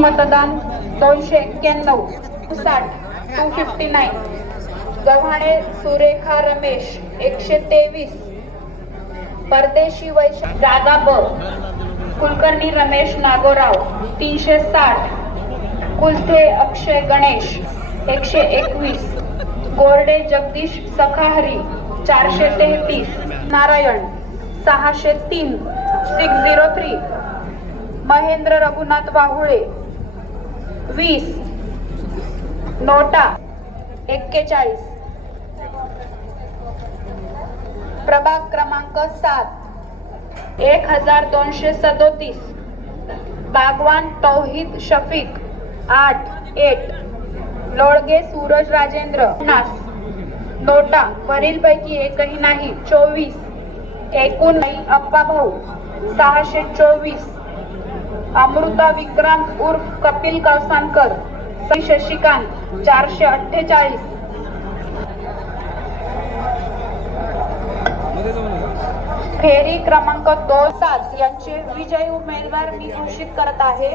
मतदान 291 60 259. गव्हाणे सुरेखा रमेश 123. परदेशी वैशाली जागा ब कुलकर्णी रमेश नागोराव 360. कुलथे अक्षय गणेश 121. गोरडे जगदीश सखाहरी 433. नारायण 603 603. महेंद्र रघुनाथ बाहुळे 20. नोटा 41. प्रभाग क्रमांक 7 1237. बागवान तौहीद शफीक 8 लोळगे सूरज राजेंद्र 50. नोटा वरीलपैकी एकही नाही 24. एकूण अप्पा भाऊ 624. अमृता विक्रांत उर्फ कपिल कवसानकर शशिकांत 448. फेरी क्रमांक 2 7 यांचे विजयी उमेदवार मी घोषित करत आहे.